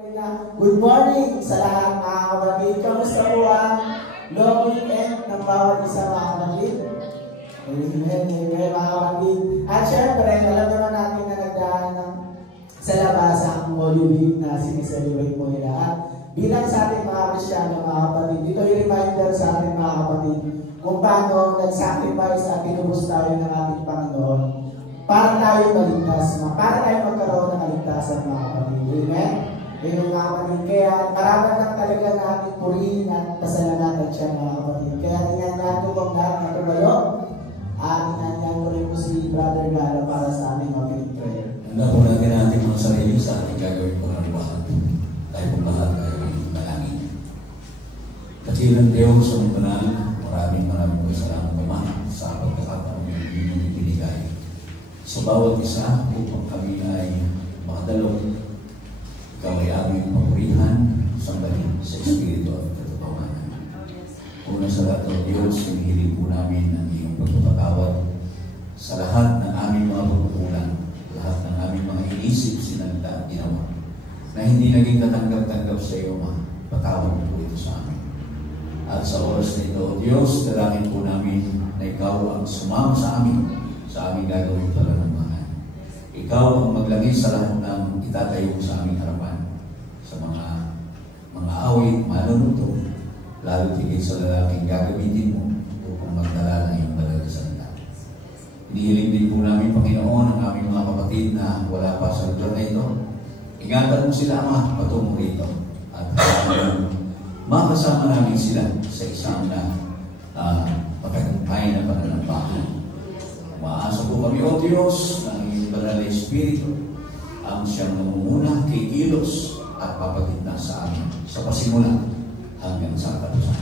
Good morning sa lahat mga kapatid. Kamusta po ang long weekend ng bawat isa mga kapatid? Amen, amen mga kapatid. At syempre, alam naman natin na nagdaan sa labas ang Holy Week na sineselebrate mo nila. At bilang sa ating mga Kristyano mga kapatid, dito yung reminder sa ating mga kapatid kung paano nag-sacrifice at tinubos tayo ng ating Panginoon para tayo maligtas, para tayo magkaroon ng kaligtasan mga kapatid. Amen? Yung mga kapatid, kaya maraman lang talaga na ating purihin at pasalamatan siya mga kapatid. Kaya tinanyan ko kong lahat na tumayo at tinanyan ko rin po si Brother Galo para sa aming opening prayer. Handa po natin ang ating mga sarili sa ating gagawin po ng lahat. Tayo po lahat ay manalangin. Katsilang Diyos sa mga banal, maraming po salamat naman sa pagkakataon yung inyong binigay. Sa bawat isa upang kami ay makadalog. Ikaw ay aming papurihan, sambalin sa Espiritu at katotohanan. Una sa lahat ng Diyos, hinihiling po namin ang iyong pagpapatawad sa lahat ng aming mga pagkukulang, lahat ng aming mga inisip, sinalita at ginawa, na hindi naging katanggap-tanggap sa iyo, patawad po ito sa amin. At sa oras na ito, Diyos, dalangin po namin na ikaw ang sumama sa aming gagawin palanambahan. Ikaw ang maglangis sa lahat ng itatayo sa aming harapan, sa mga awit, manunuto, lalo tigil sa lalaking gagamitin mo upang magdala ng iyong banal na salita. Inihiling din po namin, Panginoon, ang aming mga kapatid na wala pa sa lugar na ito. Ingatan mo sila, Ama, patungo rito. At makasama namin sila sa isang pagkatampay na pananampahan. Maasa po kami, O Diyos, na ang iyong banal na Espiritu ang siyang namumuna kay kilos at papagitna sa amin sa pasimula hanggang sa katapusan.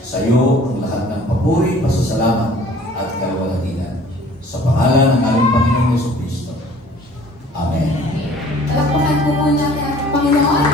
Sa iyo ang lahat ng papuri, pasasalamat at kalawalhatian. Sa pangalan ng aming Panginoong Jesucristo. Amen. Palakpakan po muna natin ang Panginoon.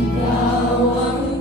Ikaw ang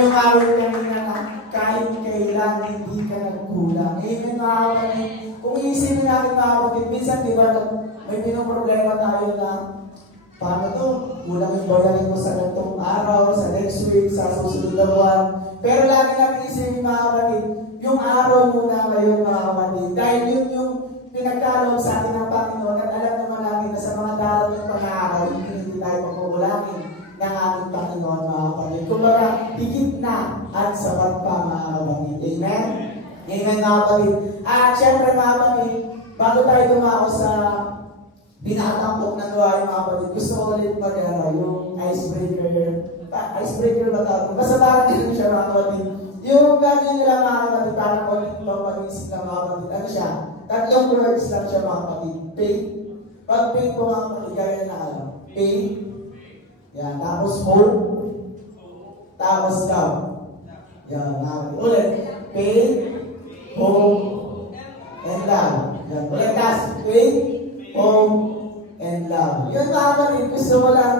yung awit kanina na kahit kailan hindi ka nagkulang. Amen, mga kapatid. Kung iisipin natin mga kapatid, minsan di ba may pinoproblema tayo na paano to? Kulang yung bayarin ko sa ganitong araw, sa next week, sa susunod na buwan. Pero lagi natin isipin mga kapatid, yung araw muna ngayon mga kapatid. Dahil yun yung pinagkaloob sa atin ng Panginoon at alam naman natin na sa mga darating pang araw, hindi tayo magpupulangin ng ating Panginoon mga kapatid. Kumbaga, higit na at sapat pa mga kapatid. Amen? Amen mga kapatid. At syempre mga kapatid, bago tayo dumako sa pinakatampok na gawain mga kapatid, gusto ko ulit yung icebreaker. Icebreaker ba tawag? Basta parang ganun siya mga kapatid. Yung gagawin nila mga kapatid, parang ulit pag-isip ng mga kapatid. Ano siya? Tatlong words lang siya mga kapatid. Pay. Pag pay po mga kapatid, gagawin na ano? Pay. Yan. Tapos hope. Tapos love. Yan. Mga kapatid. Ulit. Pay. Hope. And love. Yan. Ulit. Tapos pay. Hope. And love. Yun mga kapatid. Gusto mo lang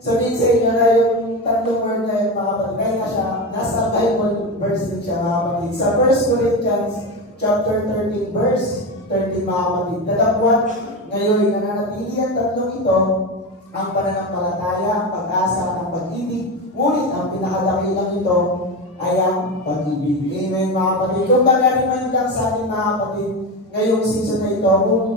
sabihin sa inyo na yung tatlong word na yun mga kapatid. Kaya na siya. Nasa Bible verse din siya mga kapatid. Sa 1 Corinthians chapter 13 verse 13 mga kapatid. Datapwat ngayon nananatili ang tatlong ito, ang pananampalataya, ang pag-asa, ang pag-ibig. Ngunit ang pinakalaki lang ito ay ang pag-ibig. Amen mga kapatid. Kung bagay lang sa atin mga kapatid, ngayong season na ito, kung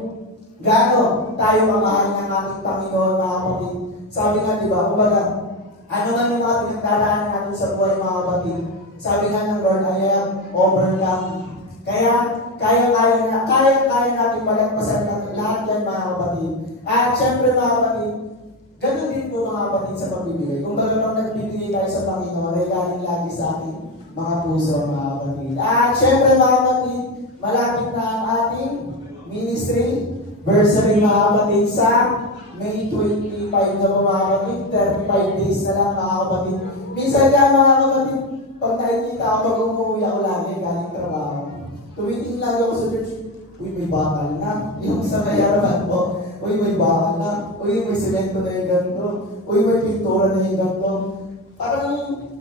gaano tayo mamahalin ng ating Panginoon mga kapatid. Sabi nga diba, kumbaga, ano man yung mga pinagdaraanan natin sa buhay mga kapatid. Sabi nga ng Lord, I am overcome. Kaya, kaya natin malagpasan ng lahat yan mga kapatid. At syempre mga kapatid, ganun din po mga kapatid sa pagbibigay. Kung baga pag nagbibigay tayo sa Panginoon, may galing lagi sa ating mga puso mga kapatid. At syempre mga kapatid, malapit na ang ating ministry, anniversary mga kapatid sa May 25 na po mga kapatid, 35 days na lang mga kapatid. Minsan nga mga kapatid, pag nakikita ako, pag umuwi ako lagi, galing trabaho. Tuwiting lagi ako sa church, uy, may bakal na. Yung sa mayaraman ko, uy, may bakal na. Uy, may semento na yung ganito. Uy, may pintura na yung ganito. Parang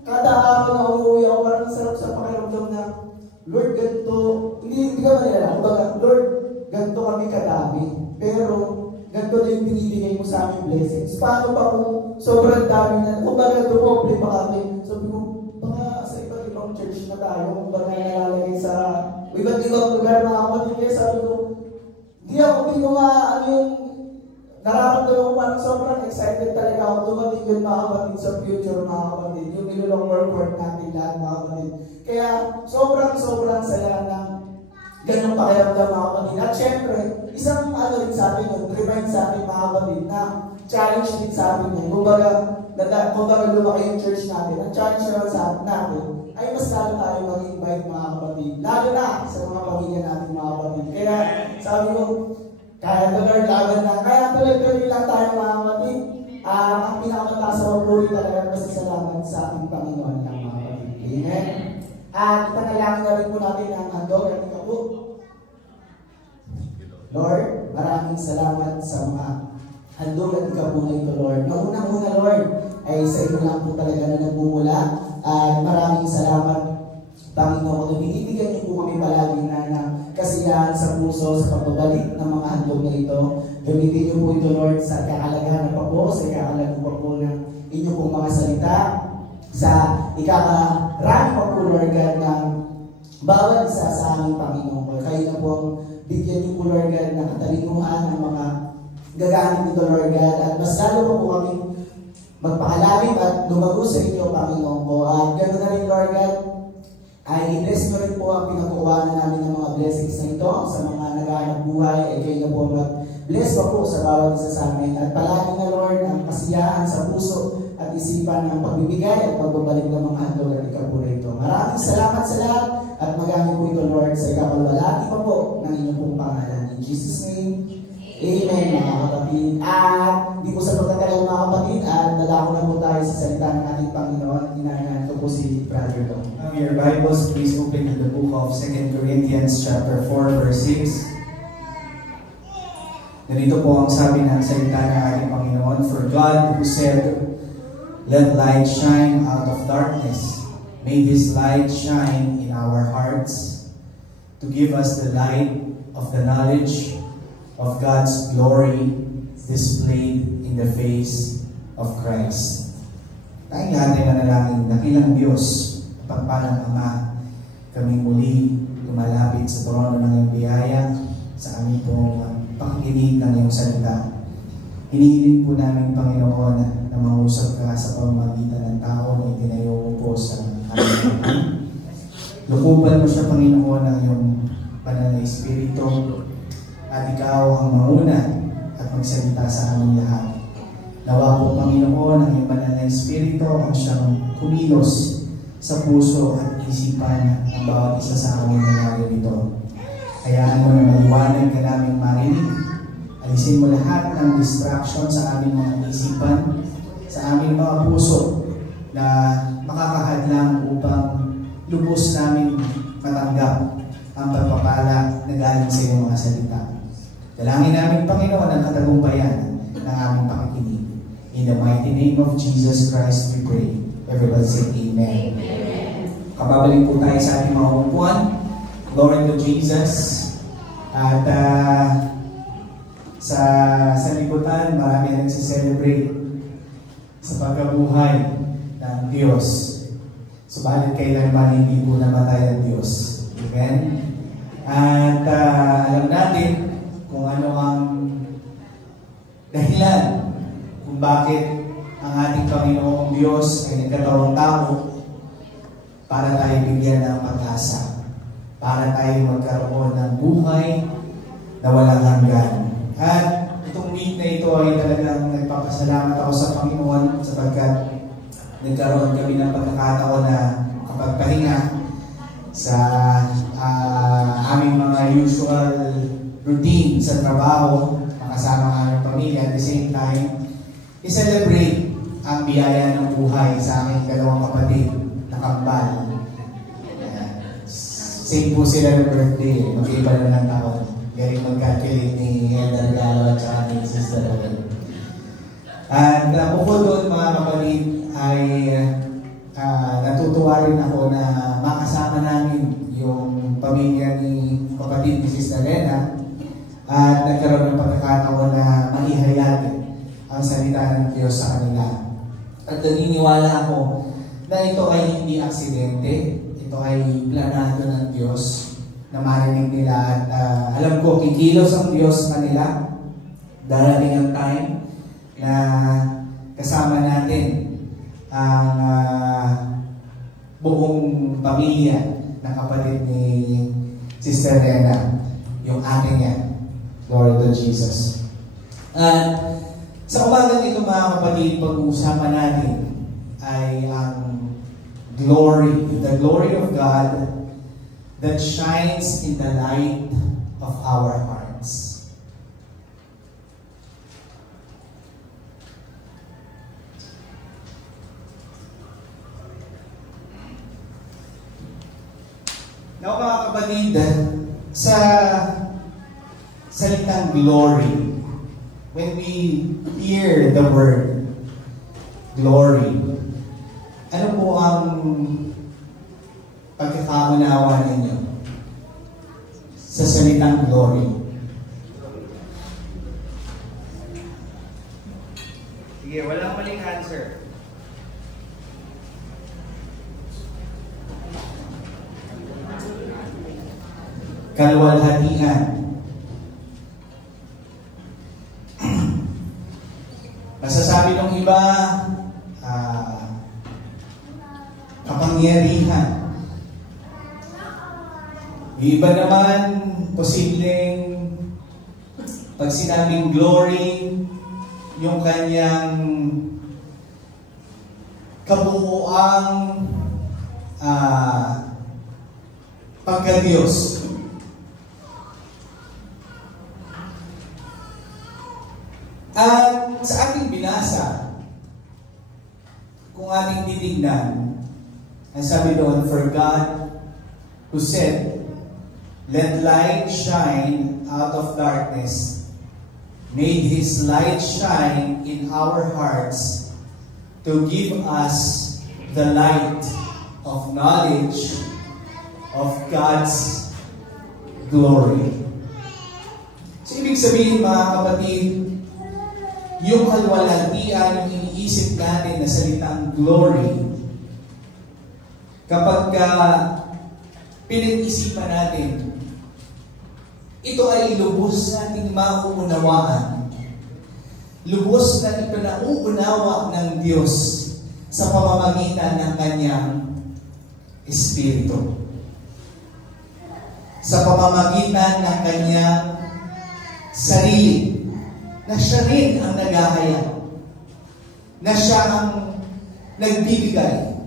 kada araw na umuwi ako, parang sarap sa pakiramdam na, Lord, ganito. Hindi ka manila. Kumbaga, Lord, ganito kami kadami. Pero, ganito na yung binibigay mo sa aming blessings. Paano pa kung sobrang dami na, kumbaga, dumoble pa kami. Sabi ko, baka sa iba't ibang church na tayo, kumbaga nalalagay sa iba't ibang lugar mga kapatid. Kaya sabi ko, hindi ko nga, ano yung nararamdaman ko parang sobrang excited talaga ako dumating yun mga kapatid sa future mga kapatid. Yung nilulong work natin lahat mga kapatid. Kaya sobrang saya ng ganong pakiramdam mga kapatid. At syempre, isang ano rin sa atin yun, remind sa atin mga kapatid na challenge din sa atin yun. Kumbaga lumaki yung church natin. Ang challenge naman sa atin natin ay mas lalo tayo mag-invite mga kapatid. Lalo na sa mga pamilya natin mga kapatid. Kaya sabi ko, kaya Lord, laban na. Kaya tuloy-tuloy lang tayo mga kapatid. Ang pinakamataas sa puri talaga pasasalamat sa ating Panginoon ng mga kapatid. Amen. At ipanalangin na rin po natin ang handog at ikapo. Lord, maraming salamat sa mga handog at ikapo na ito, Lord. Naunang-una, Lord, ay sa iyo lang po talaga na nagmumula. At maraming salamat, Panginoon. Binibigyan niyo po kami palagi na kasiyahan sa puso sa pagbabalik ng mga handog na ito. Gamitin niyo po ito, Lord, sa kakalagahan pa po, sa kakalagahan pa po ng inyong pong mga salita, sa ikakarami pa po, Lord God, ng bawat isa sa aming Panginoon. Kayo na po ang bigyan niyo po, Lord God, ng katalinuhan ng mga gagamit nito, Lord God. At mas lalo po kami magpakalalim at lumago sa inyo, Panginoon po. At ganoon na rin, Lord God, ay i-bless nyo rin po ang pinagkukuhanan namin ng mga blessings na ito sa mga naghahanap buhay. Ay kayo na po mag-bless pa po sa bawat isa sa amin. At palagi na, Lord, ang kasiyahan sa puso at isipan ng pagbibigay at pagbabalik ng mga handog at ikaw po rito. Maraming salamat sa lahat at magamit po ito, Lord, sa ikakalwalati pa po ng inyong pong pangalan. In Jesus' name, Amen, mga kapatid. At di po sa pagtatagal mga kapatid, at nadako na po tayo sa salita ng ating Panginoon. Inaangan ko po si Brother Dom. Your Bibles, please open to the book of 2 Corinthians chapter 4, verse 6. Ganito po ang sabi ng salita ng ating Panginoon, For God who said, Let light shine out of darkness, May His light shine in our hearts to give us the light of the knowledge of God's glory displayed in the face of Christ. Tayong lahat ay manalangin, dakilang Diyos, pagpalang Ama, kami muli lumalapit sa trono ng iyong biyaya sa aming pong pakikinig ng iyong salita. Hinihiling po namin, Panginoon, na mangusap ka sa pamamagitan ng tao na itinayo mo po sa aming lukuban mo siya, Panginoon, ng iyong banal na Espiritu at ikaw ang mauna at magsalita sa aming lahat. Nawa po, Panginoon, ang iyong banal na Espiritu ang siyang kumilos sa puso at isipan ng bawat isa sa aming nangyari nito. Hayaan mo na maliwanag ka namin marinig. Alisin mo lahat ng distraction sa aming mga isipan, sa aming mga puso na makakahadlang upang lubos namin matanggap ang pagpapala na galing sa iyong mga salita. Dalangin namin, Panginoon, ang katagumpayan ng aming pakikinig. In the mighty name of Jesus Christ we pray. Everybody say Amen. Kababalik po tayo sa ating mga upuan. Glory to Jesus. At sa libutan, marami na nagsiselebrate sa pagkabuhay ng Diyos. Subalit kailanman hindi po namatay ang Diyos. Amen? At alam natin kung ano ang dahilan kung bakit ang ating Panginoong Diyos ay nagkatawang tao para tayo bigyan ng pag-asa, para tayo magkaroon ng buhay na walang hanggan. At itong week na ito ay talagang nagpapasalamat ako sa Panginoon sapagkat nagkaroon kami ng pagkakataon na kapagpahinga sa aming mga usual routine sa trabaho, makasama ang aming pamilya. At the same time, i-celebrate ang biyaya ng buhay sa aming dalawang kapatid na kambal. Same po sila ng birthday, mag-iba na ng taon. Galing mag-calculate ni Elder Galo at saka ni Sister Owen. At bukod doon, mga kapatid, ay natutuwa rin ako na makasama namin yung pamilya ni kapatid ni Sister Rena at nagkaroon ng pagkakataon na maihayag ang salita ng Diyos sa kanila. At naniniwala ako na ito ay hindi aksidente, ito ay planado ng Diyos na marinig nila at alam ko kikilos ang Diyos kanila. Darating ang time na kasama natin ang buong pamilya ng kapatid ni Sister Rena, yung ate niya. Glory to Jesus. At sa umagang ito, mga kapatid, pag-uusapan natin ay ang glory, the glory of God that shines in the light of our hearts. Now, mga kapatid, sa salitang glory, when we hear the word glory, ano po ang pagkakaunawa ninyo sa salitang glory? Sige, walang maling answer. Kaluwalhatian. Masasabi ng iba, kapangyarihan. Yung iba naman, posibleng pag sinabing glory, yung kanyang kabuuang pagka-Diyos. At sa ating binasa, kung ating titignan, ang sabi doon, for God who said, let light shine out of darkness, made His light shine in our hearts to give us the light of knowledge of God's glory. So, ibig sabihin mga kapatid, yung kalwalhatian, yung iniisip natin na salitang glory, kapag pinag-isipan natin, ito ay lubos nating mauunawaan. Lubos na ito na uunawa ng Diyos sa pamamagitan ng Kanyang Espiritu. Sa pamamagitan ng Kanyang sarili, na siya rin ang naghahayag, na siya ang nagbibigay.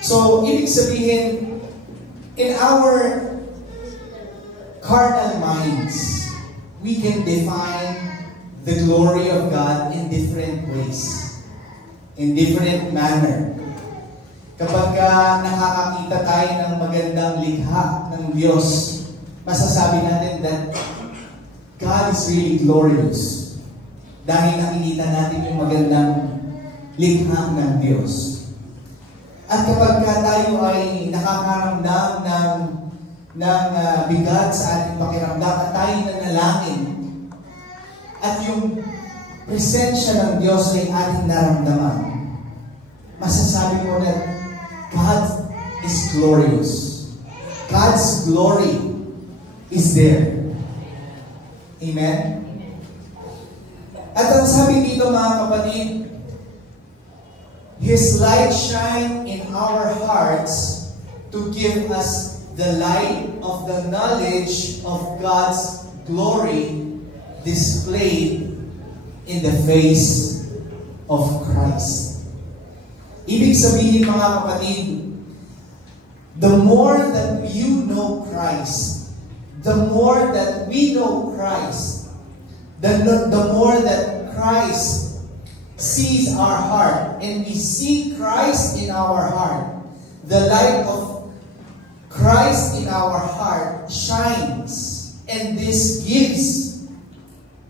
So, ibig sabihin, in our carnal minds, we can define the glory of God in different ways, in different manner. Kapag nakakakita tayo ng magandang likha ng Diyos, masasabi natin that God is really glorious. Dahil nakikita natin yung magandang likha ng Diyos. At kapag tayo ay nakakaramdam ng bigat sa ating pakiramdam at tayo nanalangin at yung presensya ng Diyos ay ating naramdaman, masasabi ko na God is glorious. God's glory is there. Amen? At ang sabi dito mga kapatid, His light shine in our hearts to give us the light of the knowledge of God's glory displayed in the face of Christ. Ibig sabihin mga kapatid, the more that you know Christ, the more that we know Christ, the more that Christ sees our heart, and we see Christ in our heart, the light of Christ in our heart shines, and this gives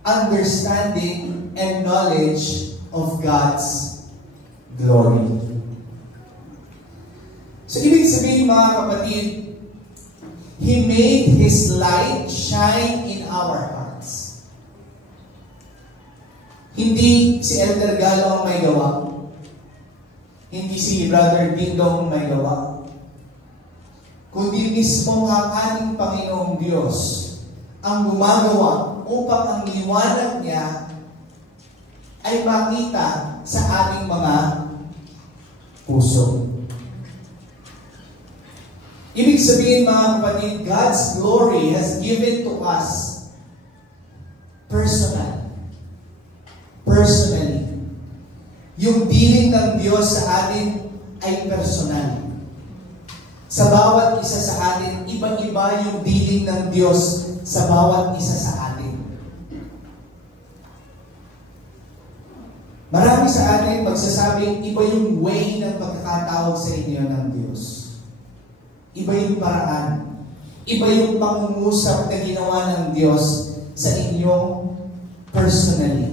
understanding and knowledge of God's glory. So, ibig sabihin mga kapatid, He made His light shine in our hearts. Hindi si Elder Galo ang may gawa. Hindi si Brother Dingdong may gawa. Kundi mismo ang ating Panginoong Diyos ang gumagawa upang ang liwanag niya ay makita sa ating mga puso. Ibig sabihin mga kapatid, God's glory has given to us personally. Yung dealing ng Diyos sa atin ay personal. Sa bawat isa sa atin, iba-iba yung dealing ng Diyos sa bawat isa sa atin. Marami sa atin magsasabing iba yung way ng pagkakatawag sa inyo ng Diyos. Iba yung paraan. Iba yung pangungusap na ginawa ng Diyos sa inyong personally.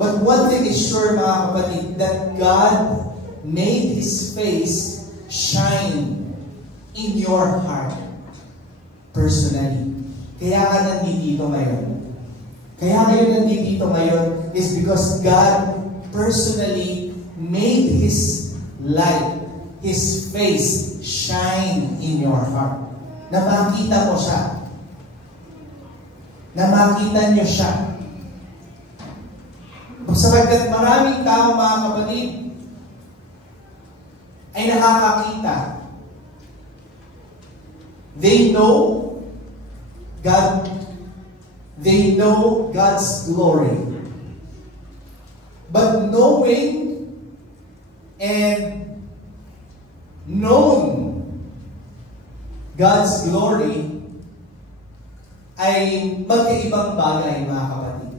But one thing is sure mga kapatid, that God made His face shine in your heart personally. Kaya ka nandito ngayon. Kaya kayo nandito ngayon is because God personally made His light, His face shine in your heart. Na makita mo siya. Na makita niyo siya. Sapagkat maraming tao mga kapatid ay nakakakita. They know God. They know God's glory. But knowing and known God's glory ay magkaibang bagay mga kapatid.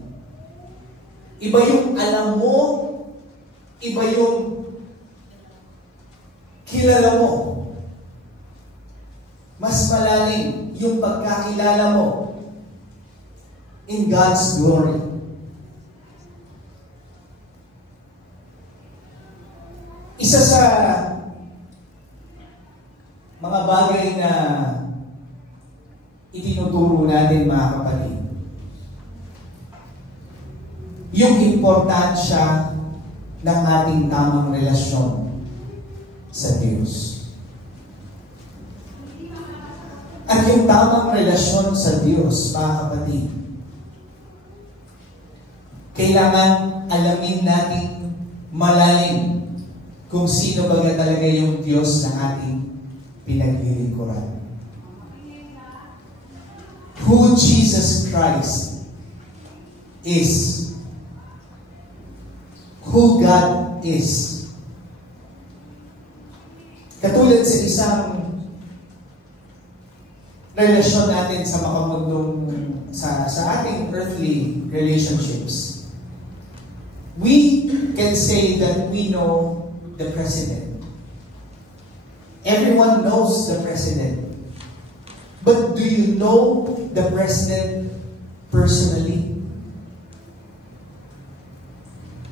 Iba yung alam mo, iba yung kilala mo. Mas malalim yung pagkakilala mo in God's glory. Isa sa mga bagay na itinuturo natin, mga kapatid. Yung importansya ng ating tamang relasyon sa Diyos. At yung tamang relasyon sa Diyos, mga kapatid, kailangan alamin natin malalim kung sino ba talaga yung Diyos na ating pinaglilingkuran. Who Jesus Christ is. Who God is. Katulad sa isang relasyon natin sa makamundong sa ating earthly relationships, we can say that we know the President. Everyone knows the President. But do you know the President personally?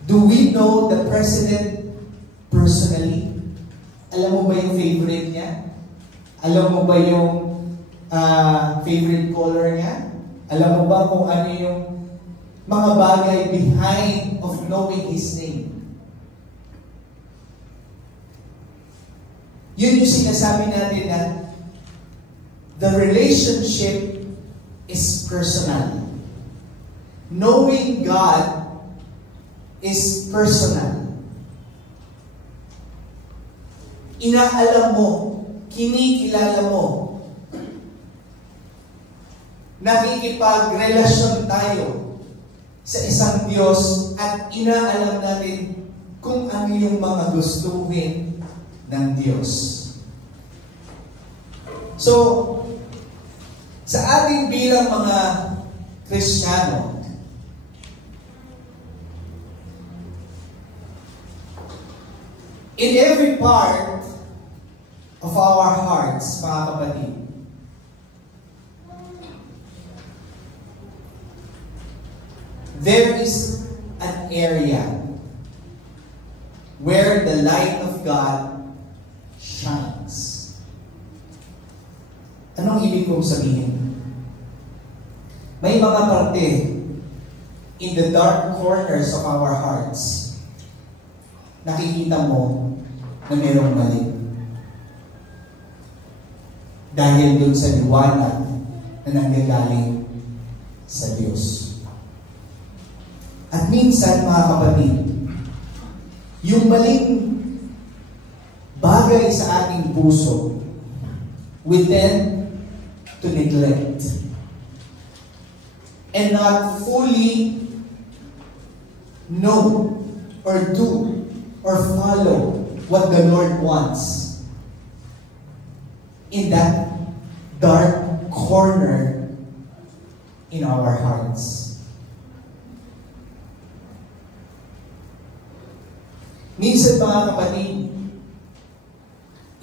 Do we know the President personally? Alam mo ba yung favorite niya? Alam mo ba yung favorite color niya? Alam mo ba kung ano yung mga bagay behind of knowing His name? Yun yung sinasabi natin na the relationship is personal. Knowing God is personal. Inaalam mo, kinikilala mo, nakikipagrelasyon tayo sa isang Diyos at inaalam natin kung ano yung mga gustuhin ng Diyos. So, sa ating bilang mga Kristiyano, in every part of our hearts, mga kapatid, there is an area where the light of God shines. Anong ibig kong sabihin? May mga parte in the dark corners of our hearts, nakikita mo na mayroong mali. Dahil dun sa liwanag na nanggagaling sa Diyos. At minsan, mga kapatid, yung maling bagay sa ating puso, we tend to neglect and not fully know or do or follow what the Lord wants in that dark corner in our hearts. Minsan, mga kapatid,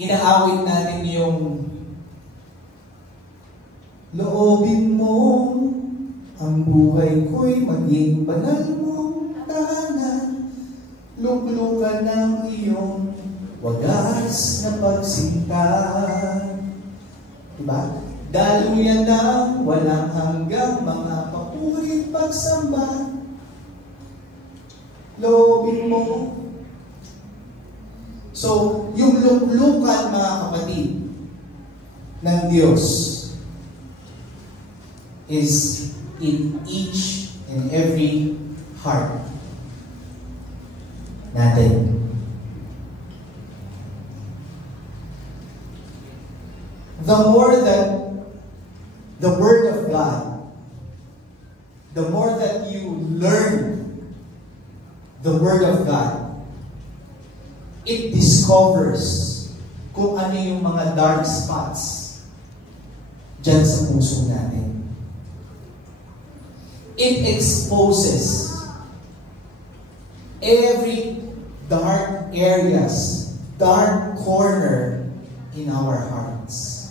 inaawit natin yung loobin mo ang buhay ko'y maging banal mong tahanan, luklukan ng iyong wagas na pagsinta. Diba? Daluyan ng walang hanggang mga papurit pagsamba, loobin mo. So, yung luklukan, mga kapatid, ng Diyos is in each and every heart natin. The more that the Word of God, the more that you learn the Word of God, it discovers kung ano yung mga dark spots dyan sa puso natin. It exposes every dark areas, dark corner in our hearts.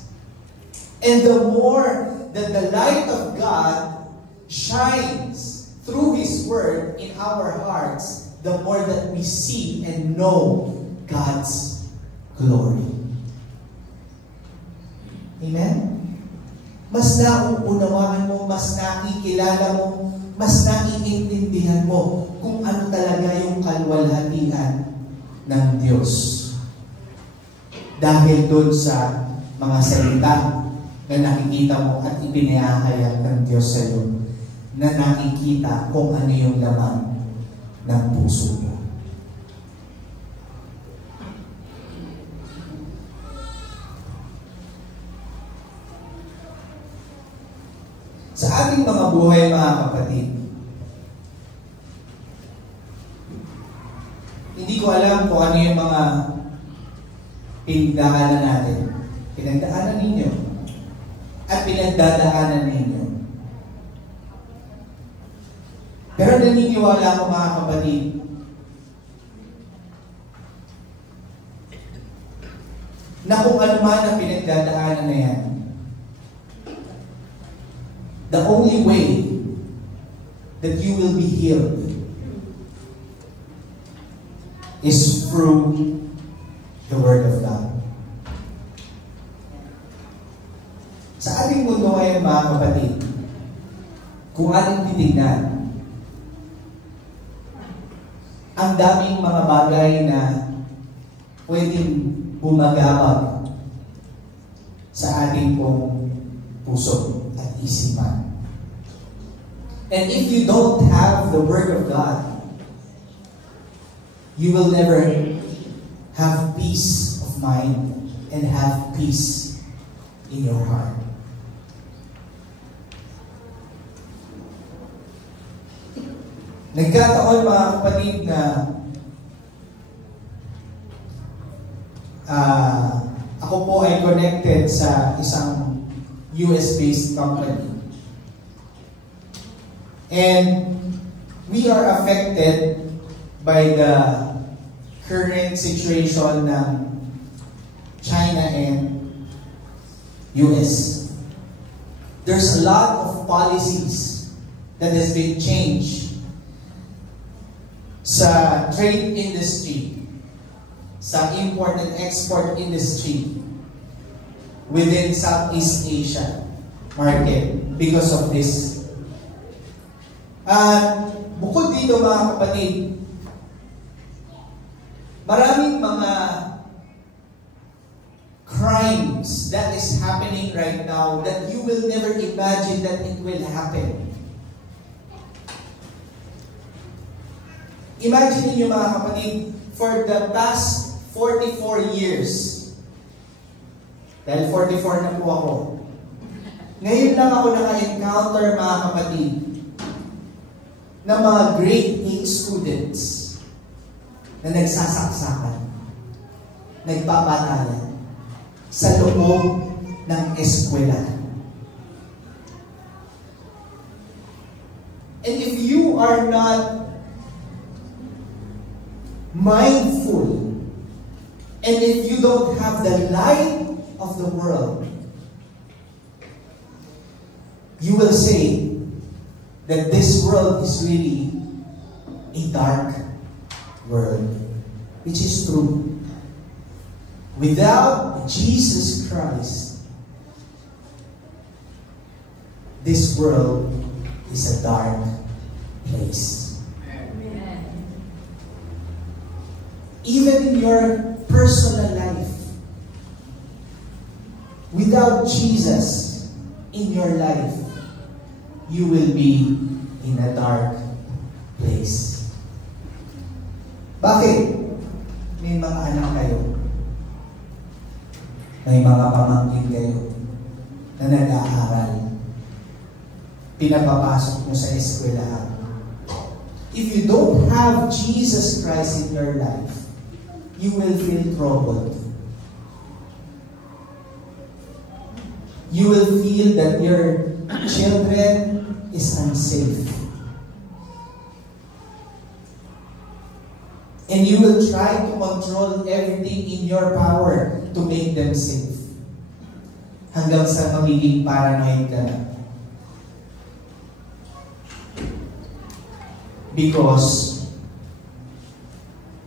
And the more that the light of God shines through His Word in our hearts, the more that we see and know God's glory. Amen? Mas nauunawaan mo, mas nakikilala mo, mas naiintindihan mo kung ano talaga yung kalwalhatian ng Diyos. Dahil doon sa mga salita na nakikita mo at ipinahayag ng Diyos sa iyo, na nakikita kung ano yung laman ng puso mo. Sa ating mga buhay, mga kapatid, hindi ko alam kung ano yung mga pinagdaanan natin. Pinagdaanan ninyo at pinagdadaanan ninyo. Pero naniniwala ako, mga kapatid, na kung ano man ang pinagdadaanan na yan, the only way that you will be healed is through the Word of God. Sa ating mundo ngayon, mga kapatid, kung ating titignan, ang daming mga bagay na pwedeng bumagabag sa ating pong puso at isipan. And if you don't have the Word of God, you will never have peace of mind and have peace in your heart. Nagkataon, mga kapatid, na ako po ay connected sa isang US-based company. And we are affected by the current situation ng China and US. There's a lot of policies that has been changed sa trade industry, sa import and export industry within Southeast Asia market because of this. At bukod dito, mga kapatid, maraming mga crimes that is happening right now that you will never imagine that it will happen. Imagine niyo, mga kapatid, for the past 44 years, dahil 44 na po ako, ngayon lang ako naka-encounter, mga kapatid, ng mga grade A students na nagsasaksakan, nagpapatayan sa loob ng eskwela. And if you are not mindful, and if you don't have the light of the world, you will say that this world is really a dark world, which is true. Without Jesus Christ, this world is a dark place. Even in your personal life, without Jesus in your life, you will be in a dark place. Bakit? May mga anak kayo, may mga pamangkin kayo na nag-aaral, pinapapasok mo sa eskwelahan. If you don't have Jesus Christ in your life, you will feel troubled. You will feel that your children is unsafe. And you will try to control everything in your power to make them safe. Hanggang sa magiging paranoid ka na. Because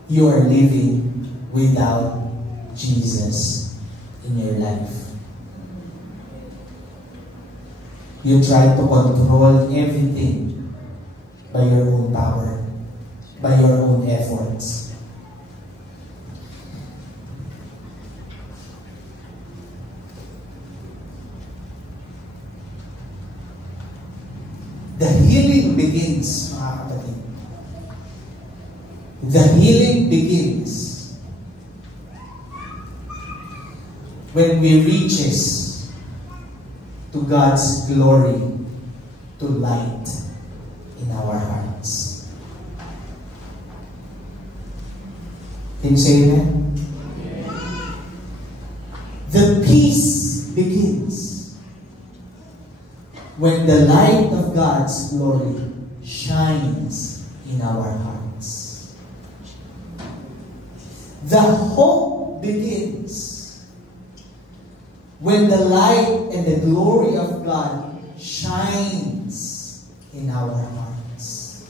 you are living without Jesus in your life. You try to control everything by your own power, by your own efforts. The healing begins, mga kapatid. The healing begins when we reaches to God's glory, to light in our hearts. Can you say that? The peace begins when the light of God's glory shines in our hearts. The hope begins when the light and the glory of God shines in our hearts.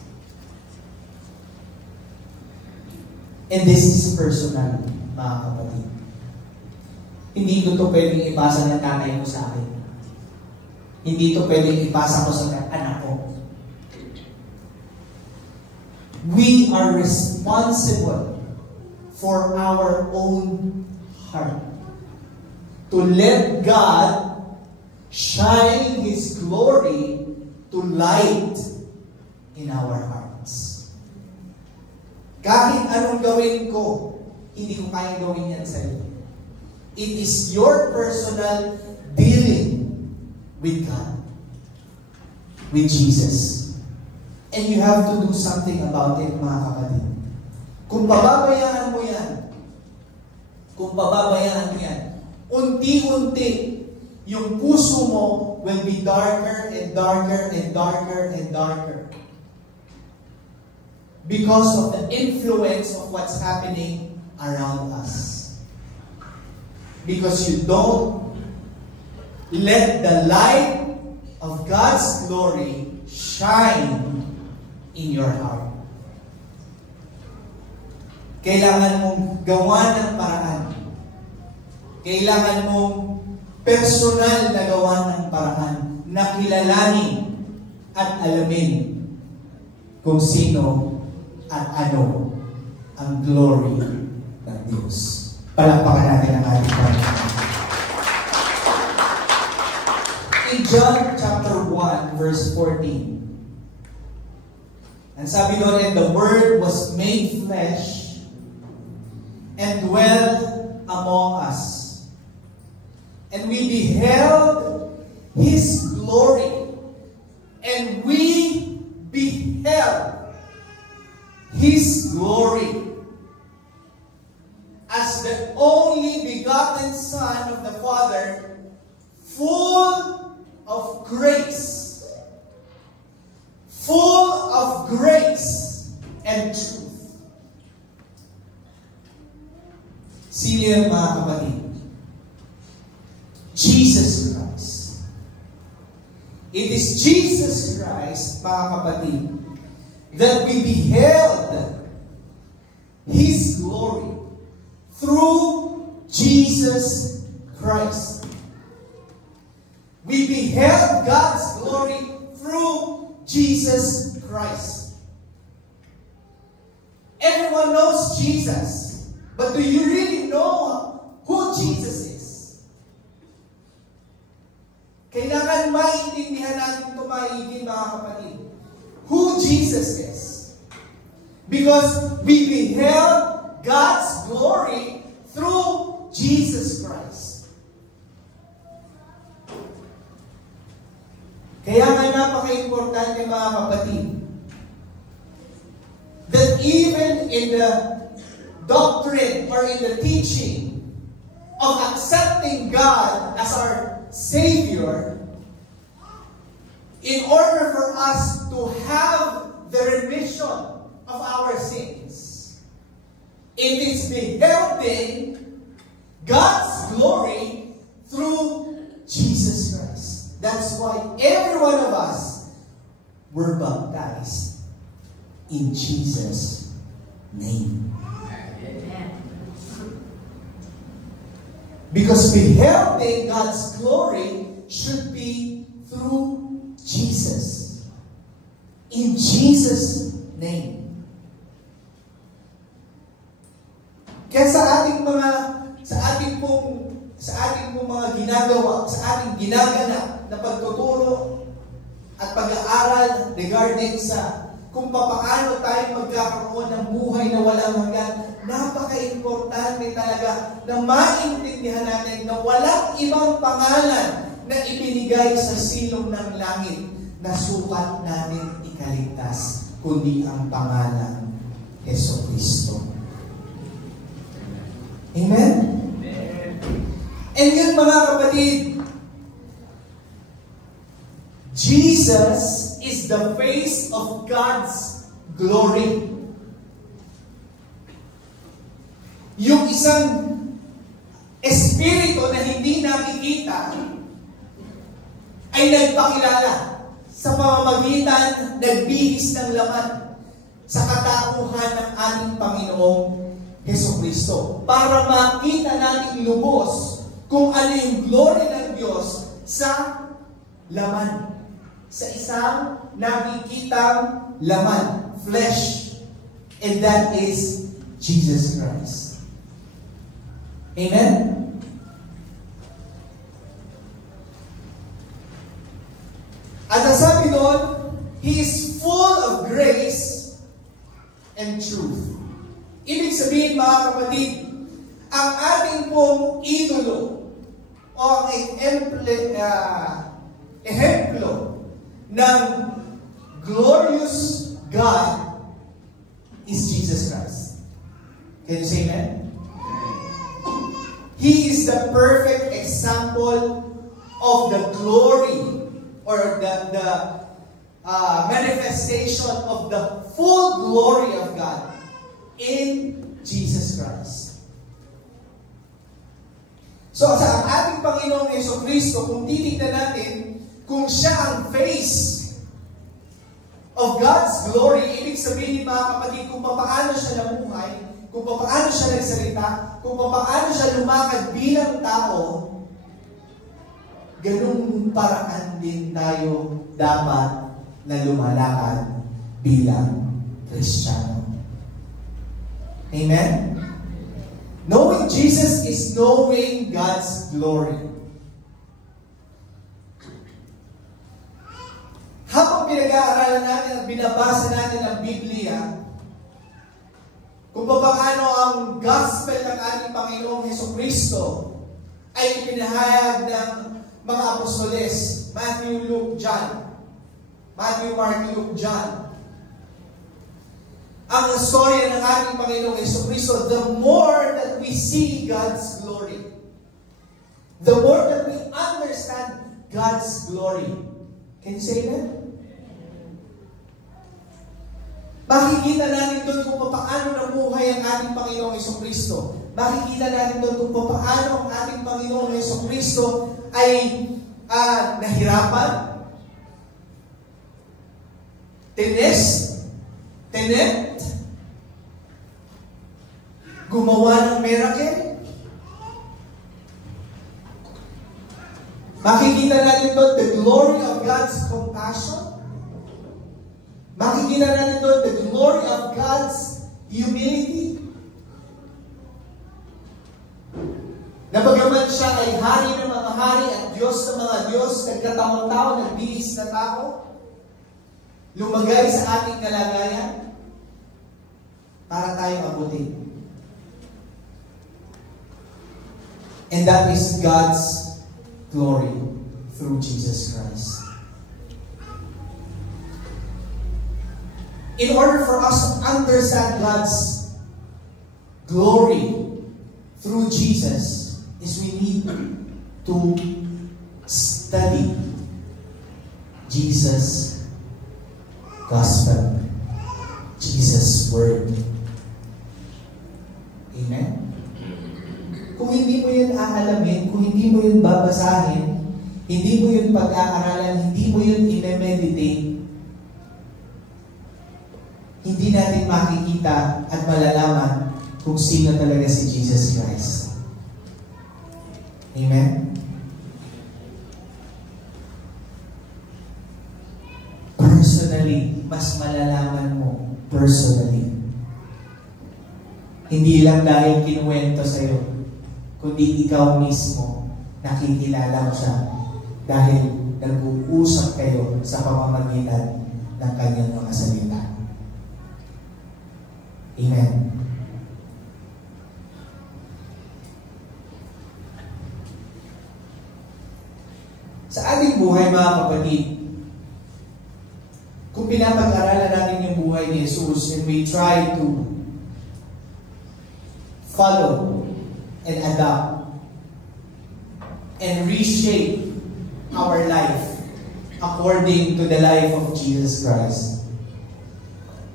And this is personal, mga kapatid. Hindi ko ito pwedeng ipasa ng tatay ko sa akin. Hindi ito pwedeng ipasa ko sa anak ko. We are responsible for our own heart. To let God shine His glory to light in our hearts. Kahit anong gawin ko, hindi ko kayang gawin yan sa iyo. It is your personal dealing with God, with Jesus. And you have to do something about it, mga kapatid. Kung pababayaan mo yan, unti-unti, yung puso mo will be darker and darker and darker and darker. Because of the influence of what's happening around us. Because you don't let the light of God's glory shine in your heart. Kailangan mong gawa ng paraan. Kailangan mong personal na gawa ng paraan na kilalanin at alamin kung sino at ano ang glory ng Diyos. Palakpakan natin ang ating Panginoon. In John chapter 1, verse 14, and sabi doon, and the Word was made flesh and dwelt among us. And we beheld His glory. And we beheld His glory as the only begotten Son of the Father, full of grace and truth. Sino yung mga kapatid? Jesus Christ. It is Jesus Christ, mga kapatid, that we beheld His glory through Jesus Christ. We beheld God's glory through Jesus Christ. Everyone knows Jesus, but do you really know who Jesus is? Kailangan maintindihan natin ito maigi, mga kapatid. Who Jesus is. Because we beheld God's glory through Jesus Christ. Kaya nga napaka-importante, mga kapatid, that even in the doctrine or in the teaching of accepting God as our Savior, in order for us to have the remission of our sins, it is beholding God's glory through Jesus Christ. That's why every one of us were baptized in Jesus' name. Because beholding God's glory should be through Jesus. In Jesus' name. Kaya sa ating pong mga ginagawa, sa ating ginaganap na pagtuturo at pag-aaral regarding sa kung paano tayo magkakaroon ng buhay na walang hanggan, napaka-importante talaga na maintindihan natin na walang ibang pangalan na ibinigay sa silong ng langit na sukat natin ikaligtas, kundi ang pangalan Jesucristo. Amen? And yun mga kapatid, Jesus is the face of God's glory. Yung isang espiritu na hindi nakikita ay nagpakilala sa pamamagitan, nagbihis ng laman sa katauhan ng ating Panginoong Jesucristo para makita natin lubos kung ano yung glory ng Diyos sa laman. Sa isang nakikitang laman, flesh. And that is Jesus Christ. Amen? At ang sabi doon, He is full of grace and truth. Ibig sabihin mga kapatid, ang ating pong idolo o ang ehemplo ng glorious God is Jesus Christ. Can you say amen? He is the perfect example of the glory or the manifestation of the full glory of God in Jesus Christ. So sa ating Panginoong Jesucristo, kung titignan natin, kung siya ang face of God's glory, ibig sabihin mga kapatid, kung paano siya namuhay, kung paano siya nagsalita, kung paano siya lumakad bilang tao, ganung paraan din tayo dapat na lumalakad bilang Kristiyano. Amen? Knowing Jesus is knowing God's glory. Habang pinag-aaralan natin at binabasa natin ang Biblia, kung paano ang gospel ng ating Panginoong Jesucristo ay ipinahayag ng mga apostoles, Matthew, Luke, John. Matthew, Mark, Luke, John. Ang storya ng ating Panginoong Jesucristo, the more that we see God's glory, the more that we understand God's glory. Can you say that? Makikita natin doon kung paano namuhay ang ating Panginoong Jesucristo. Makikita natin doon kung paano ang ating Panginoong Jesucristo ay nahirapan, tinet, gumawa ng miracle. Makikita natin doon the glory of God's compassion. Makikita natin doon the glory of God's humility. Na bagaman siya ay hari ng mga hari at Diyos ng mga Diyos, nagkataon-taon, nagbihis na tao, lumagay sa ating kalagayan para tayong abutin. And that is God's glory through Jesus Christ. In order for us to understand God's glory through Jesus, is we need to study Jesus' gospel, Jesus' word. Amen? Kung hindi mo yun aalamin, kung hindi mo yun babasahin, hindi mo yun pag-aaralan, hindi mo yun i-meditate, hindi natin makikita at malalaman kung sino talaga si Jesus Christ. Amen? personally, mas malalaman mo personally. Hindi lang dahil kinuwento sa'yo, kundi ikaw mismo nakikilala mo siya dahil nag-uusap kayo sa pamamagitan ng kanyang mga salita. Amen. Sa ating buhay, mga kapatid, kung pinapag-aralan natin yung buhay ni Jesus and we try to follow and adapt and reshape our life according to the life of Jesus Christ,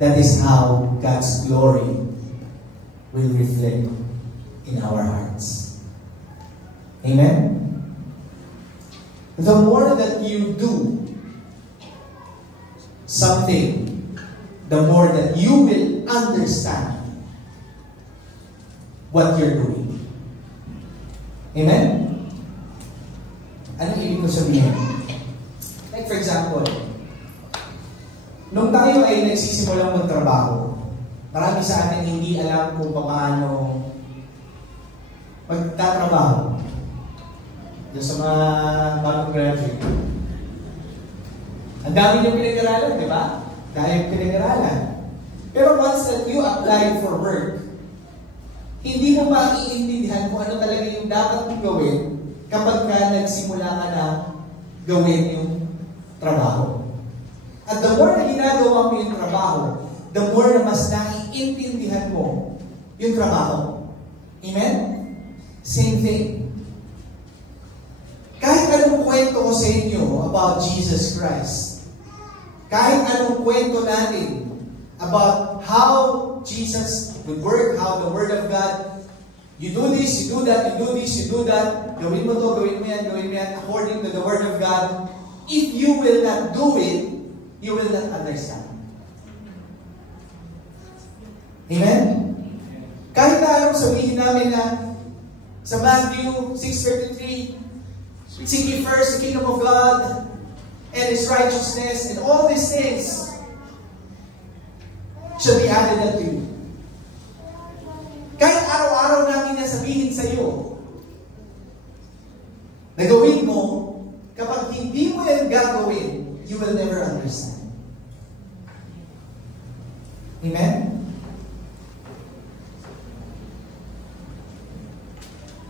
that is how God's glory will reflect in our hearts. Amen? The more that you do something, the more that you will understand what you're doing. Amen? Anong ibig ko sabihin? Like for example, nung tayo ay nagsisimulang magtrabaho, marami sa atin hindi alam kung paano magtatrabaho. Yung sa mga bagong graduate. Ang dami niyong pinag-aralan, di ba? Dahil pinag-aralan. Pero once that you apply for work, hindi mo maiintindihan kung ano talaga yung dapat mong gawin kapag ka nagsimula ka na gawin yung trabaho. At the more na ginagawa mo yung trabaho, the more na mas naiintindihan mo yung trabaho. Amen? Same thing. Kahit anong kwento ko sa inyo about Jesus Christ, kahit anong kwento natin about how Jesus would work, how the Word of God, you do this, you do that, you do this, you do that, gawin mo to, gawin mo yan, according to the Word of God, if you will not do it, you will not understand. Amen? Kahit na anong sabihin namin na sa Matthew 6:33, seek ye first the kingdom of God and His righteousness, and all these things shall be added unto you. Kahit araw-araw namin na sabihin sa iyo na gawin mo, kapag hindi mo yan gagawin, you will never understand. Amen?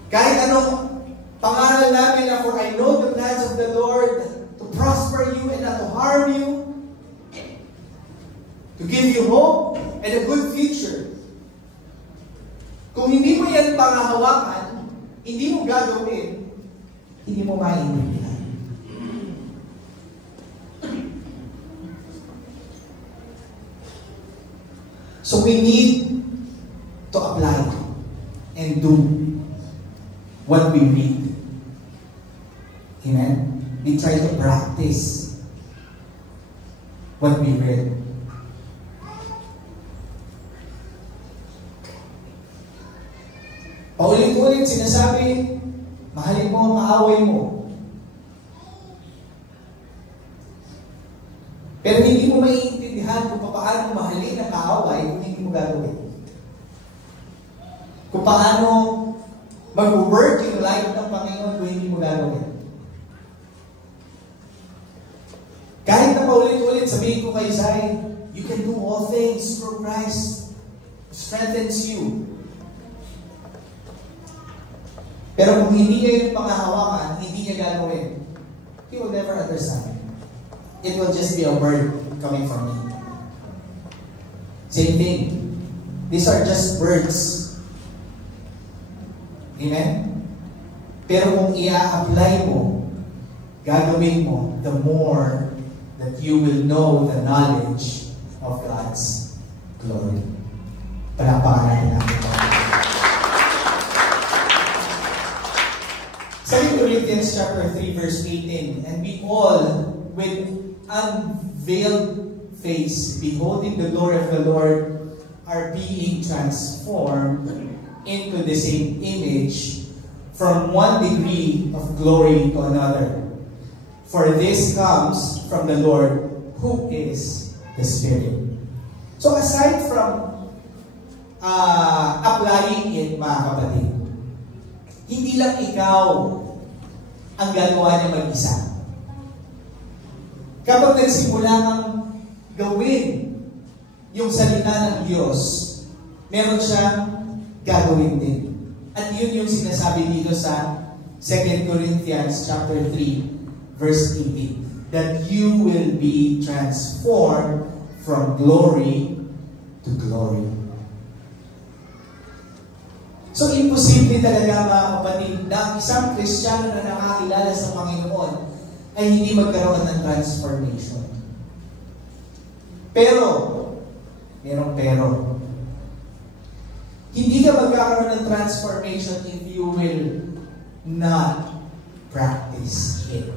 Kahit anong pangalan namin na, for I know the plans of the Lord to prosper you and not to harm you, to give you hope and a good future. Kung hindi mo yan pangahawakan, hindi mo gagawin, hindi mo maintindihan. So we need to apply and do what we read. Amen? We try to practice what we read. Paulit-ulit sinasabi, mahalin mo, maaway mo. Pero hindi mo maiintindihan kung paano mahalin ang kaaway kung hindi mo gagawin. Kung paano mag-work yung life ng Panginoon kung hindi mo gagawin. Kahit na paulit-ulit, sabihin ko kay Zay, you can do all things through Christ who strengthens you. Pero kung hindi niya yung pangahawakan, hindi niya gagawin, he will never understand. It will just be a word coming from me. Same thing. These are just words. Amen? Pero kung i-apply mo, gagawin mo, the more that you will know the knowledge of God's glory. Palakpakan natin ito. 2 Corinthians chapter 3 verse 18, and we all with unveiled face, beholding the glory of the Lord, are being transformed into the same image from one degree of glory to another. For this comes from the Lord, who is the Spirit. So aside from applying it, mga kapatid, hindi lang ikaw ang gagawa niya mag-isa. Kapag nagsimula kang gawin yung salita ng Diyos, meron siyang gagawin din. At yun yung sinasabi dito sa 2 Corinthians chapter 3, verse 18, that you will be transformed from glory to glory. So, imposible talaga, mga kapatid, na ang isang Kristiyano na nakakilala sa Panginoon ay hindi magkaroon ng transformation. Pero, merong pero. Hindi ka magkakaroon ng transformation if you will not practice it.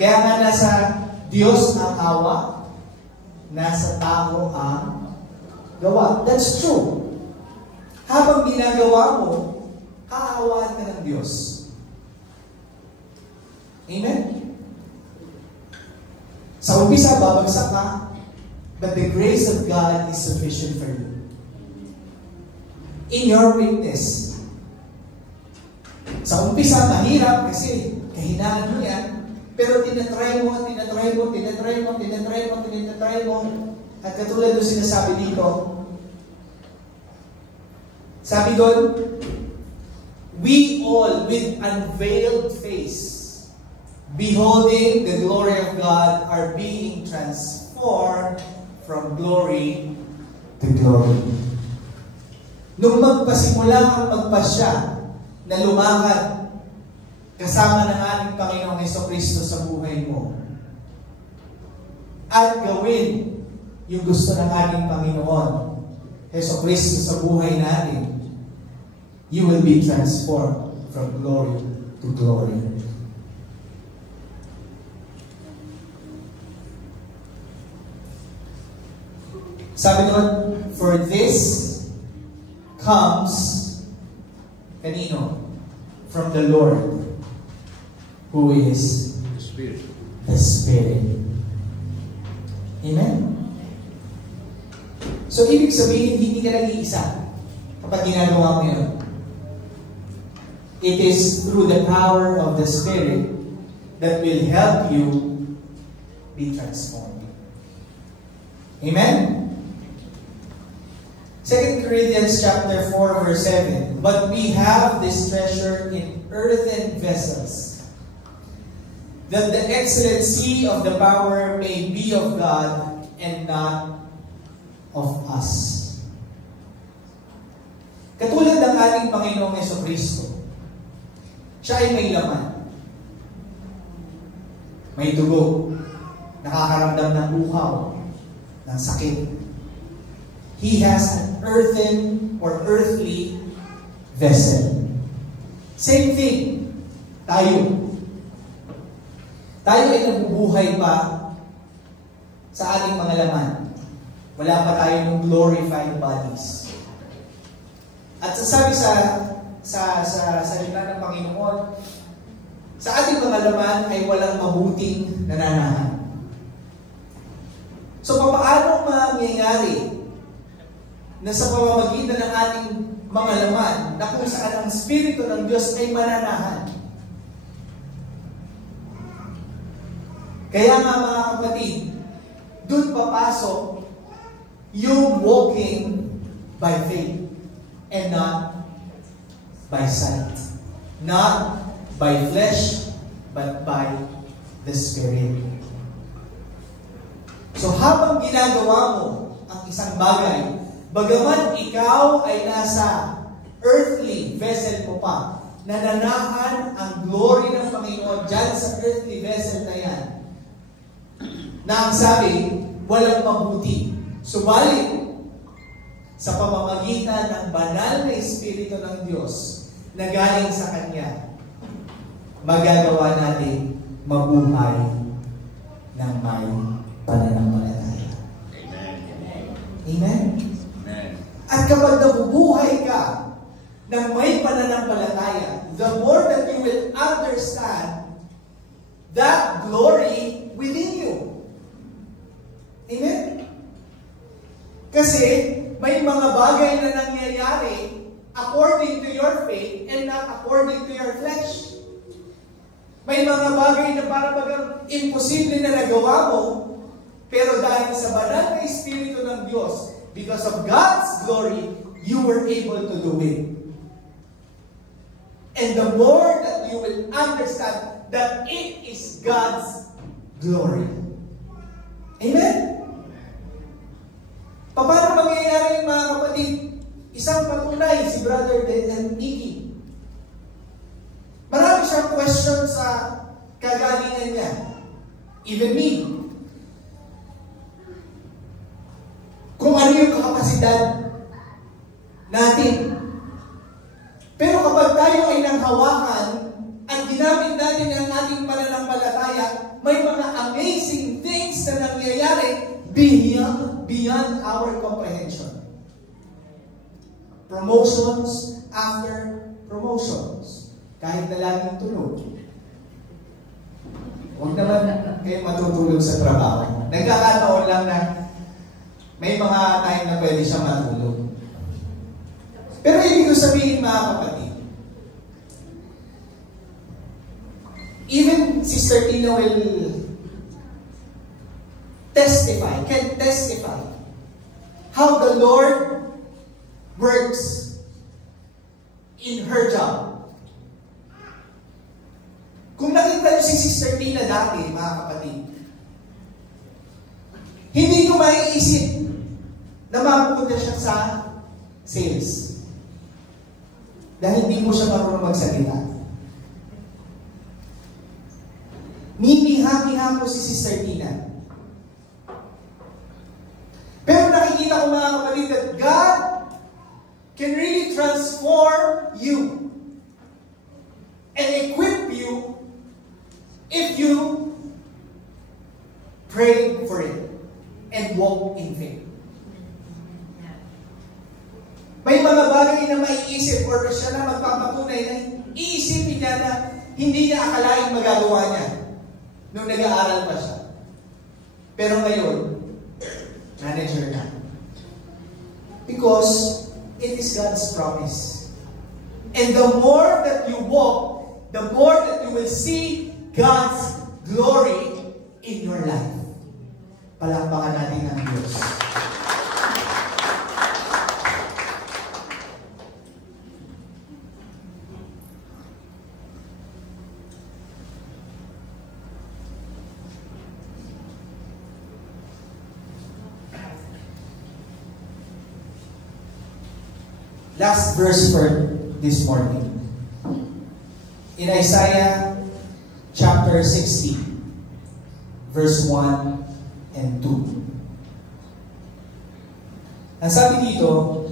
Kaya nga nasa Diyos ang awa, nasa tao ang gawa. That's true. Habang ginagawa mo, aawaan ka ng Diyos. Amen? Sa umpisa, babagsak ka, but the grace of God is sufficient for you. In your weakness. Sa umpisa, mahirap kasi kahinaan mo yan, pero tinatry mo. At katulad doon sinasabi dito, sabi doon, we all with unveiled face, beholding the glory of God, are being transformed from glory to glory. Nung magpasimula kang magpasya na lumakad kasama ng ating Panginoong Jesucristo sa buhay mo, at gawin yung gusto ng ating Panginoon Jesucristo sa buhay natin, you will be transformed from glory to glory. Sabi doon, for this comes, kanino? From the Lord, who is the Spirit. Amen? So, ibig sabihin, hindi ka nag-iisa kapag ginagawa mo yun. It is through the power of the Spirit that will help you be transformed. Amen? 2 Corinthians chapter 4, verse 7. But we have this treasure in earthen vessels, that the excellency of the power may be of God and not of us. Katulad ng ating Panginoong Jesucristo, siya ay may laman. May dugo, nakakaramdam ng buhaw, ng sakit. He has an earthen or earthly vessel. Same thing, tayo. Tayo ay nabubuhay pa sa ating mga laman. Wala pa tayong glorified bodies. At sasabi sa salita ng Panginoon, sa ating mga laman ay walang mabuting nananahan. So, paano mangyayari na sa pamamagitan ng ating mga laman na kung saan ang Espiritu ng Diyos ay mananahan? Kaya nga, mga kapatid, doon papasok yung walking by faith and not by sight. Not by flesh, but by the Spirit. So habang ginagawa mo ang isang bagay, bagaman ikaw ay nasa earthly vessel mo pa, nananahan ang glory ng Panginoon dyan sa earthly vessel na yan, na ang sabi, walang mabuti. Subalit, sa pamamagitan ng banal na Espiritu ng Diyos na galing sa Kanya, magagawa natin mabuhay ng may pananampalataya. Amen? Amen? At kapag nabubuhay ka ng may pananampalataya, the more that you will understand that glory within you. Kasi may mga bagay na nangyayari according to your faith and not according to your flesh. May mga bagay na para bagang imposible na nagawa mo, pero dahil sa banal na Espiritu ng Diyos, because of God's glory, you were able to do it. And the more that you will understand that it is God's glory. Amen? Paano mangyayari, mga kapatid? Isang patunay, si Brother Nicky. Marami siyang question sa kagalingan niya. Even me. Kung ano yung kapasidad natin. Pero kapag tayo ay nanghawakan at ginamit natin ang ating pananampalataya, may mga amazing things na nangyayari beyond our comprehension. Promotions after promotions. Kahit na laging tulog. Huwag naman kayo matutulog sa trabaho. Nagkakataon lang na may mga time na pwede siya matulog. Pero ibig ko sabihin, mga kapatid, even Sister Tina will can testify how the Lord works in her job. Kung nakita niyo si Sister Tina dati, mga kapatid, hindi ko maiisip na mapupunta siya sa sales. Dahil hindi mo siya marunong magsalita. Mimiha-miha po si Sister Tina. Pero nakikita ko, mga kapatid, that God can really transform you and equip you if you pray for it and walk in faith. May mga bagay na maiisip or siya na magpapatunay na iisipin niya na hindi niya akalaing magagawa niya nung nag-aaral pa siya. Pero ngayon, manager na. Because it is God's promise. And the more that you walk, the more that you will see God's glory in your life. Palakpakan natin ang Diyos. Last verse for this morning. In Isaiah chapter 60, verse 1 and 2. Ang sabi dito,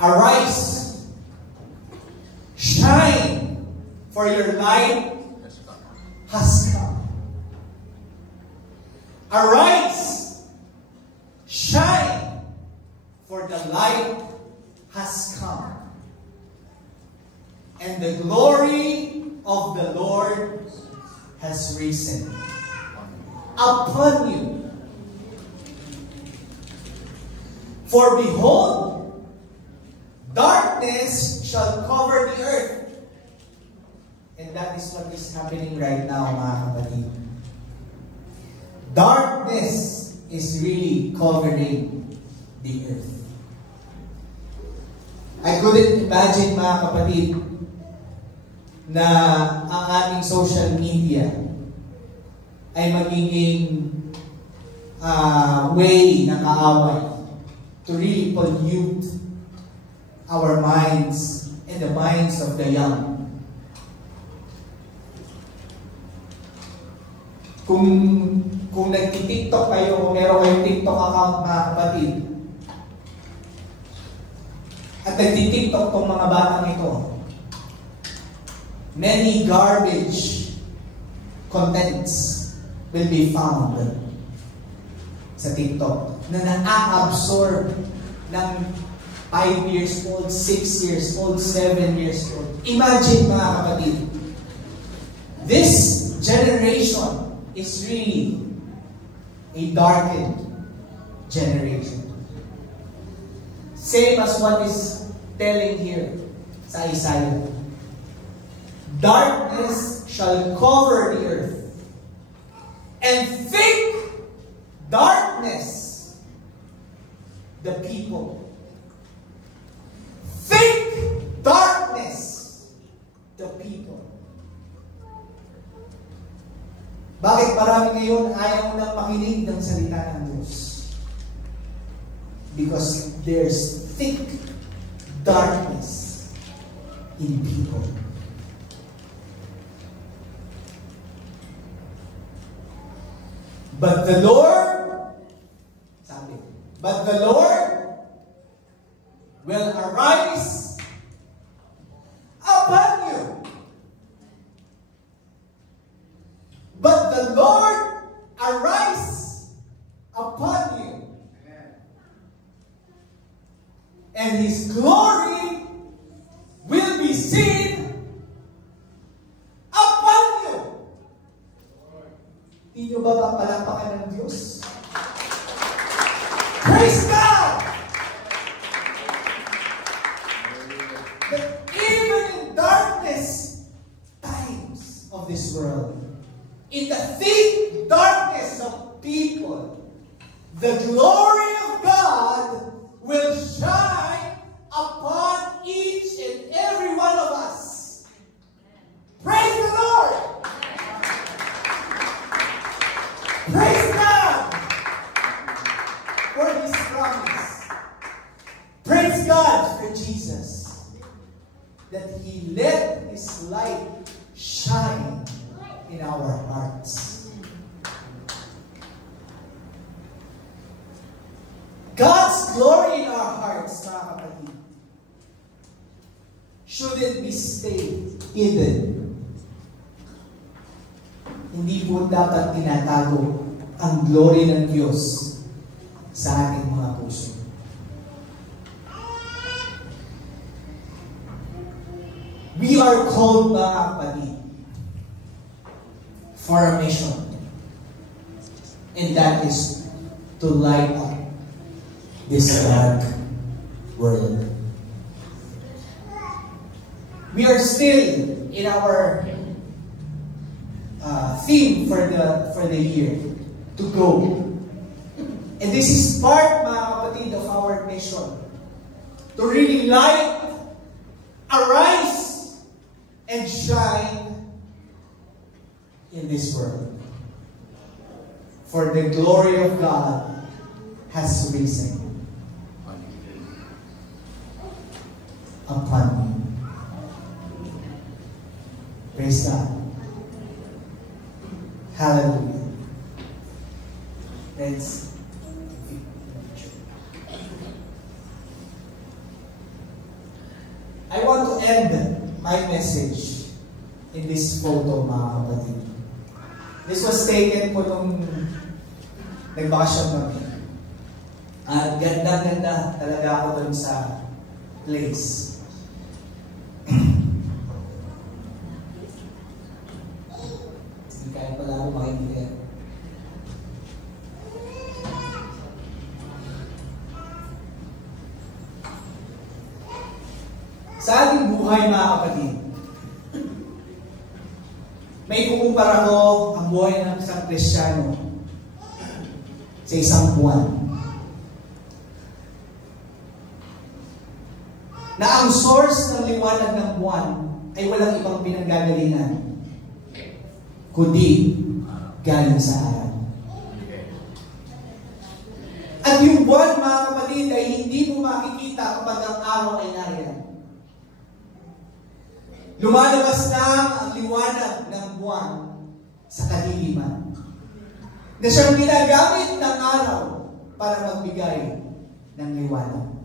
arise, shine, for your light has come. Arise, shine, for the light has come. And the glory of the Lord has risen upon you. For behold, darkness shall cover the earth. And that is what is happening right now, mga kapatid. Darkness is really covering the earth. I couldn't imagine, mga kapatid, na ang ating social media ay magiging way na kaaway to really pollute our minds and the minds of the young. Kung nagti-TikTok kayo, kung meron kayong TikTok account, mga kapatid, at nagti-TikTok tong mga batang ito, many garbage contents will be found sa TikTok na na-absorb ng 5 years old, 6 years old, 7 years old. Imagine, mga kapatid, this generation is really a darkened generation. Same as what is telling here sa Isaiah. Darkness shall cover the earth, and thick darkness the people. Thick darkness the people. Bakit marami ngayon ayaw nang makinig ng salita ng Diyos? Because there's thick darkness in people. But the Lord will arise upon you. But the Lord arise upon you. And His glory will be seen upon you. Hindi nyo ba papalapakan ng Diyos? Praise God! That even in darkness times of this world, in the thick darkness of people, the glory of God will shine upon each and every one of us. Praise the Lord! Praise God for His promise. Praise God for Jesus, that He let His light shine in our hearts. God's glory in our hearts, mga kapatid, shouldn't be stayed hidden. Hindi po dapat tinatago ang glory ng Diyos sa ating mga puso. We are called, mga kapatid, for a mission. And that is to light up this dark world. We are still in our theme for the year, to go. And this is part, mga kapatid, of our mission. To really light, arise, and shine in this world. For the glory of God has risen upon me. Praise God. Hallelujah. Let's I want to end my message in this photo, mga kapatid. This was taken po nung nagbakasyon kami. At ganda-ganda talaga ako dun sa place. Hindi kaya pala ako makikita. Sa ating buhay, mga kapatid, may kukumpara ko ang buhay ng isang Kristiyano sa isang buwan. Na ang source ng liwanag ng buwan ay walang ibang pinanggagalingan, kundi galing sa araw. At yung buwan, mga kapatid, ay hindi mo makikita kapag ang araw ay nariyan. Lumalabas na ang liwanag ng buwan sa kadiliman, na siyang ginagamit ng araw para magbigay ng liwanag.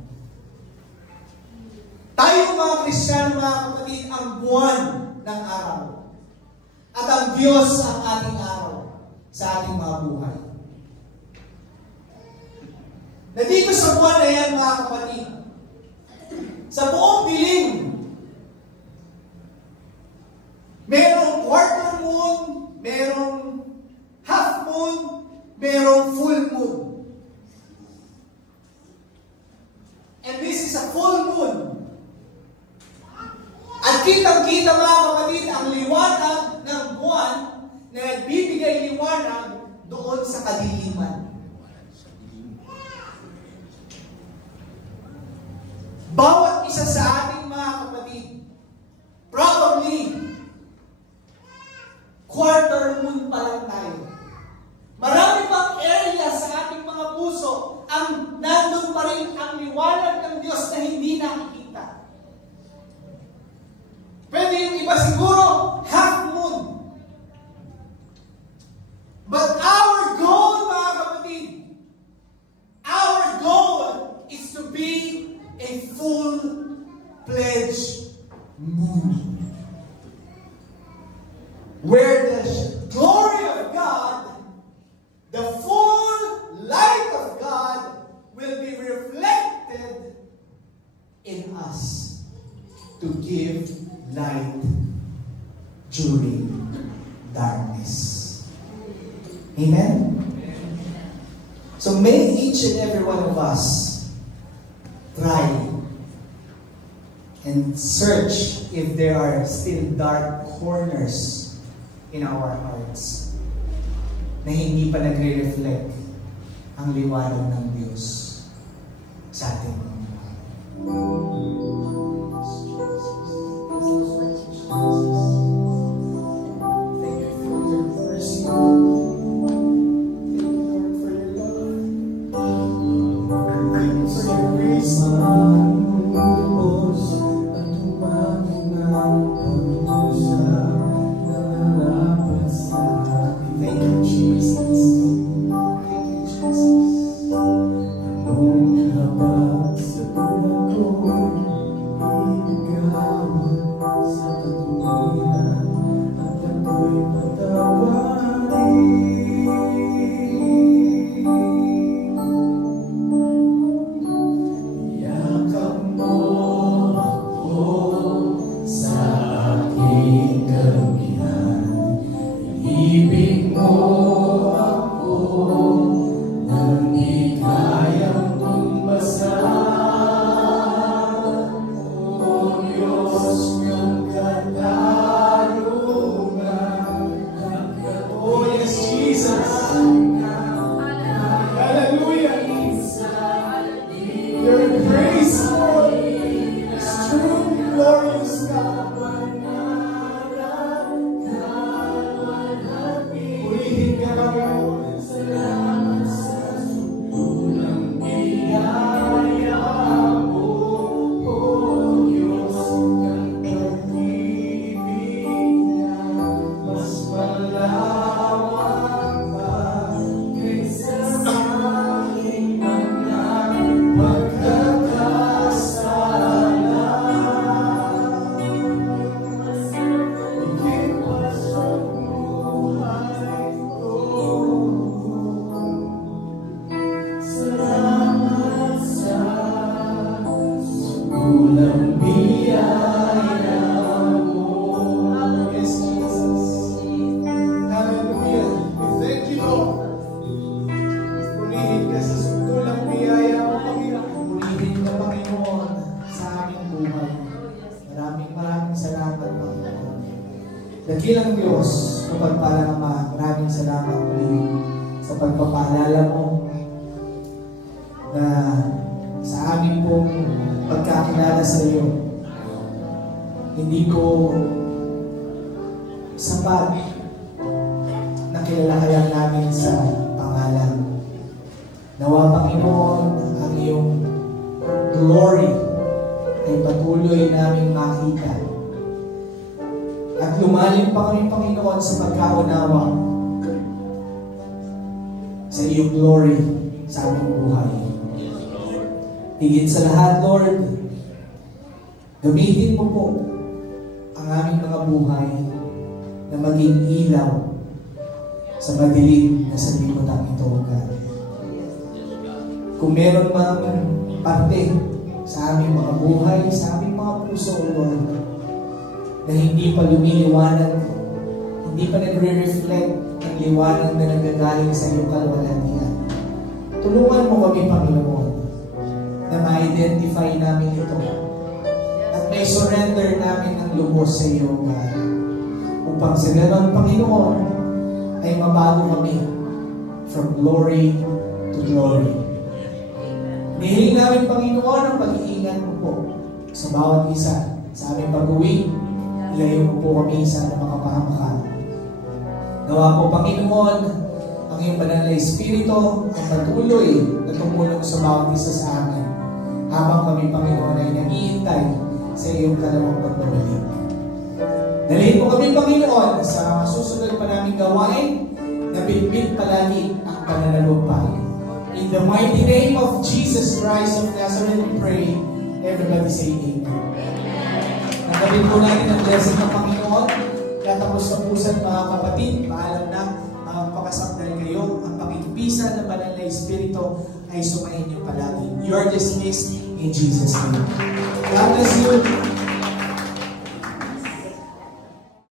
Tayo, mga Kristiyano, mga kapatid, ang buwan ng araw. At ang Diyos ang ating araw sa ating mga buhay. Na dito sa buwan na yan, mga kapatid, sa buong dilim, merong quarter moon, merong half moon, merong full moon. And this At kitang-kita mga kapatid ang liwanag ng buwan na nagbibigay liwanag doon sa kadiliman. Bawat isa sa ating mga kapatid, probably, quarter moon pa lang tayo. Marami pang area sa ating mga puso ang nandun pa rin ang liwanag ng Diyos na hindi nakikita. Pwede yung iba siguro, half moon. But our goal, mga kapatid, our goal is to be a full-fledged moon. Where the glory of God, the full light of God will be reflected in us to give light during darkness. Amen? So may each and every one of us try and search if there are still dark corners in our hearts na hindi pa nagre-reflect ang liwanag ng Diyos sa ating mga buhay. Thank you for your mercy. Thank you, Lord, for your love. Thank you for your grace. Thank you, Jesus. Thank you, Dakilang Diyos, kapagpalang Ama, maraming salamat muli sa pagpapaalala mo na sa aming pong pagkakilala sa iyo, hindi ko sapat na kilalahan namin sa pangalan. Nawa, Panginoon, ang iyong glory ay patuloy namin makita. At lumalim pa kami, Panginoon, sa pagkaunawa sa iyong glory sa aming buhay. Higit sa lahat, Lord, gamitin mo po ang aming mga buhay na maging ilaw sa madilim na sanlibutan ito, God. Kung meron mang parte sa aming mga buhay, sa aming mga puso, Lord, na hindi pa lumiliwanag, hindi pa nagre-reflect ang liwanag na nagagaling sa iyong kalwalhatian. Tulungan mo kami, Panginoon, na ma-identify namin ito at may surrender namin ng lubos sa iyo, God. Upang sa ganon, Panginoon, ay mabago kami from glory to glory. Nihiling namin, Panginoon, ang pag-iingat mo po sa bawat isa. Sa aming pag-uwi, ilayo mo po kami sa makapahamakan. Nawa po, Panginoon, ang iyong banal na Espiritu ang patuloy na tumulong sa bawat isa sa amin habang kami, Panginoon, ay naghihintay sa iyong kalawang pagbabalik. Dalhin mo kami, Panginoon, sa masusunod pa naming gawain na bitbit palagi ang pananalumpay. In the mighty name of Jesus Christ of Nazareth, we pray. Everybody say Amen. Nagkabit po natin ang blessing ng Panginoon. Katapos na pusan, mga kapatid, paalam na, magpakasakdal kayo. Ang pakikipisa ng banal na Espiritu ay sumayin niyo palagi. You are dismissed in Jesus' name. God bless you.